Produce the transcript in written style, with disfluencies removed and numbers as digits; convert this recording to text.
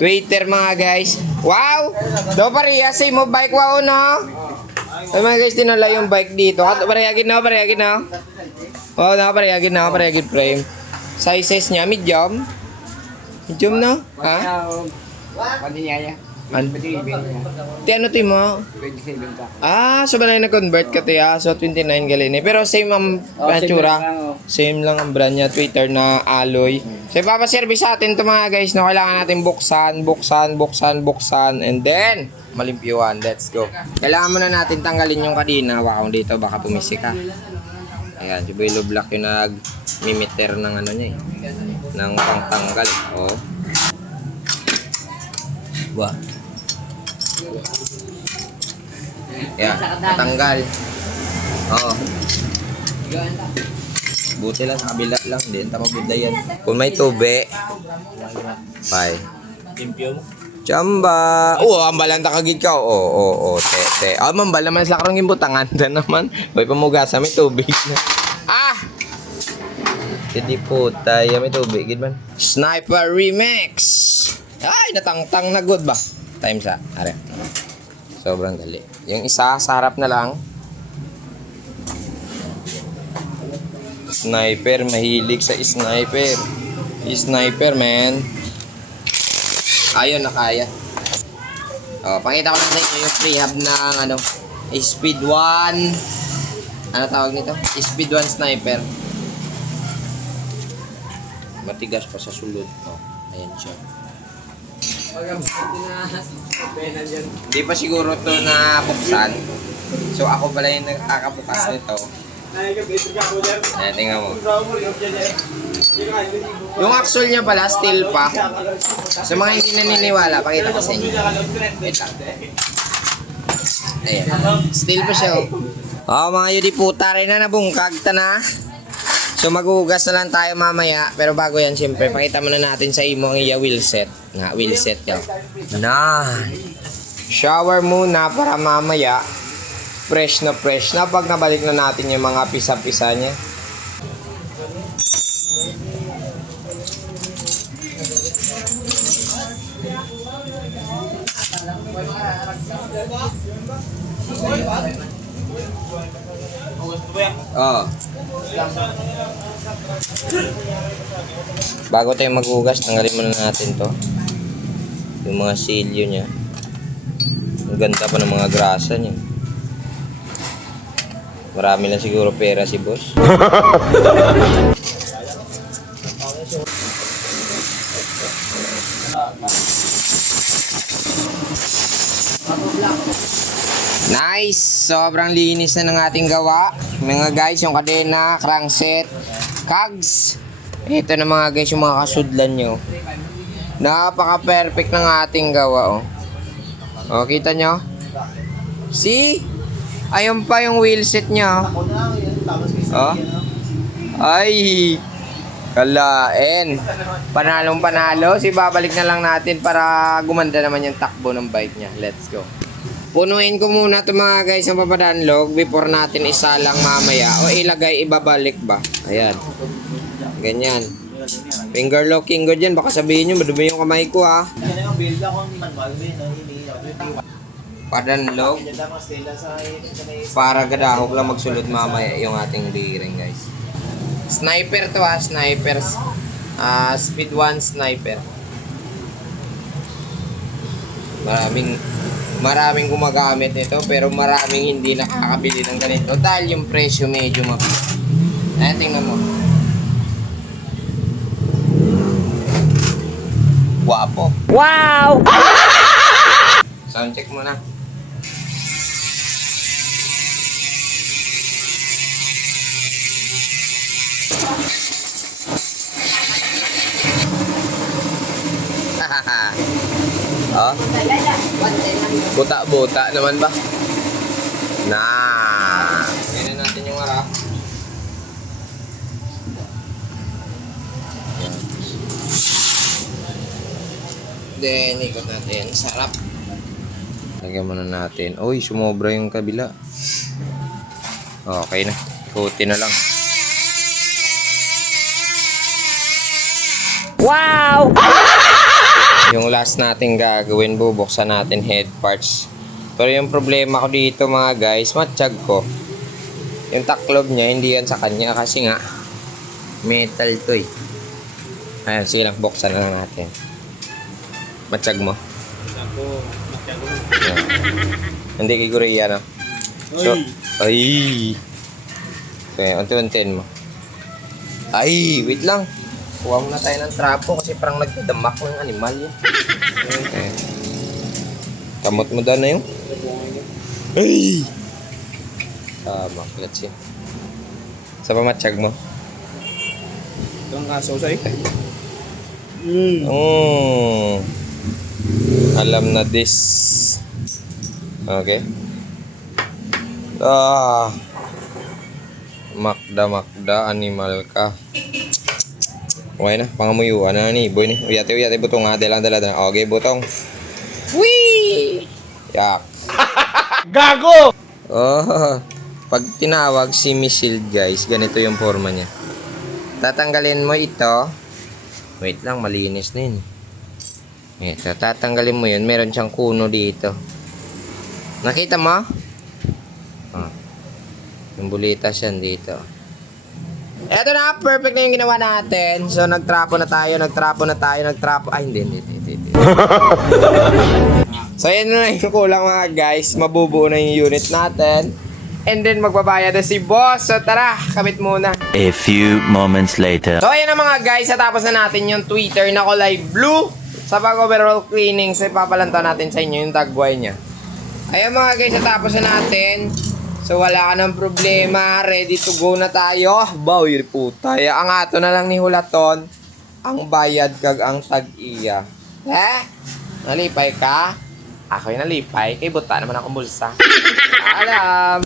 Twitter mga guys. Wow! Do pareha sa mo bike wow no. Ay mga guys, dinala yung bike dito. Parehagin na. Oh, parehagin frame. Sizes niya medium. Medium no? Ha? Paniyaya. Ti ano ti mo? 27 ka. So balay na-convert ka tiya. So 29 galini. Pero same ang tsura. Same lang ang brand niya. Twitter na alloy. So ipapaservice sa atin to mga guys. No? Kailangan natin buksan. And then, malimpyuhan. Let's go. Kailangan muna natin tanggalin yung kadina. Baka dito, baka pumisi ka. Ayan, si Boylo Black yung nag-mimiter ng ano niya eh. Ng pangtanggal. Oh. Wah. Yan, natanggal. Oo. Buti lang sa kabila lang din. Tamabuda yan. Kung may tube. Bye. Limpyo mo? Chamba. Ambalan ta kagid ka. Te. Mambala man sa karong gimbutangan ta naman. Boy pamugasa may tubig na. Hindi po tayo may tubig gid man. Sniper Remix. Ay, natangtang na good ba? Time sa. Are. Sobrang dali. Yung isa sa harap na lang. Sniper, mahilig sa sniper. Sniper, man. Ayun, nakaya. Pakita ko lang sa inyo yung prehab ng Speed 1. Ano tawag nito? Speed 1 sniper. Matigas pa sa sulod. Ayan siya. Hindi pa siguro to na buksan. So ako pala yung nakakabukas nito. Tingnan mo. Yung axle niya pala, steel pa. Sa mga hindi naniniwala, pakita ko sa inyo. Wait lang. Ayan. Steel pa siya mga yudi puta rin na nabungkag ta na. So maghugas na lang tayo mamaya. Pero bago yan, siyempre, pakita muna natin sa imo ang iya wheelset. Wheelset yan. Shower muna para mamaya fresh na pag nabalik na natin yung mga pisa-pisa niya. Bago tayo maghugas, tanggalin muna natin to. Yung mga silyo niya. Ang ganda pa ng mga grasa niya. Marami lang siguro pera si boss. Nice! Sobrang linis na ng ating gawa. Mga guys, yung kadena, crankset, cogs. Ito na mga guys, yung mga kasudlan nyo. Napaka-perfect ng ating gawa. Kita nyo? See? Ayun pa yung wheelset niya. Ay! Kalain. Panalong panalo. Babalik na lang natin para gumanda naman yung takbo ng bike niya. Let's go. Punuin ko muna ito mga guys ang papadanlog before natin isalang mamaya. O ilagay, ibabalik ba? Ayan. Ganyan. Finger locking ko dyan. Baka sabihin nyo, madumi yung kamay ko ha. Padanlog. Para gadahog lang magsulod mamaya yung ating bearing guys. Sniper to ha. Sniper. Speed 1 sniper. Maraming gumagamit nito pero maraming hindi nakakabili ng ganito dahil yung presyo medyo mababa. Ayan, tingnan mo. Guwapo. Wow! Sound check muna. Buta-buta naman ba? Tingnan natin yung harap. Then, ikot natin. Sarap. Lagyan muna natin. Uy, sumobra yung kabila. Okay na. Ikutin na lang. Wow! Yung last natin gagawin, bubuksan natin head parts. Pero yung problema ko dito mga guys, matiyag ko. Yung taklob niya, hindi yan sa kanya kasi nga metal to eh. Ayan, sige lang, buksan na lang natin. Matiyag mo. Ako, magkago. Hindi kay Korea, no? So, ay! Okay, unti-untiin mo. Ay, wait lang. Kuha muna tayo ng trapo kasi parang nagdadamak ng animal yun. Okay. Kamot mo daw na yung? Ay! Tama, clutch yun. Sa pamatsyag mo? Itong kaso sa'yo. Alam na this. Okay. Makda, animal ka. Okay na, pangamuyuan na ni. Boy ni. Uyate, butong ha. Dalang. Okay, butong. Whee! Yak. Gago! Oh, pag tinawag si Shield guys, ganito yung forma niya. Tatanggalin mo ito. Wait lang, malinis na yun. Ito, tatanggalin mo yun. Meron siyang kuno dito. Nakita mo? Oh. Yung bulitas yan dito. Eto na, perfect na yung ginawa natin. So, nagtrapo na tayo. Ay, hindi. So, yan na yung kulang mga guys. Mabubuo na yung unit natin. And then, magbabayad na si boss. So, tara, kabit muna. A few moments later. So, ayan na mga guys. Natapos na natin yung Twitter na kulay blue. Sa pag-overall cleaning, so ipapalanta natin sa inyo yung tagway niya. Ayan mga guys, natapos na natin. So, wala ka ng problema. Ready to go na tayo. Baw, yun puta. Ang ato na lang ni Hulaton. Ang bayad kag ang tag-iya. Nalipay ka? Ako'y nalipay. Kay buta naman akong bulsa. Alam.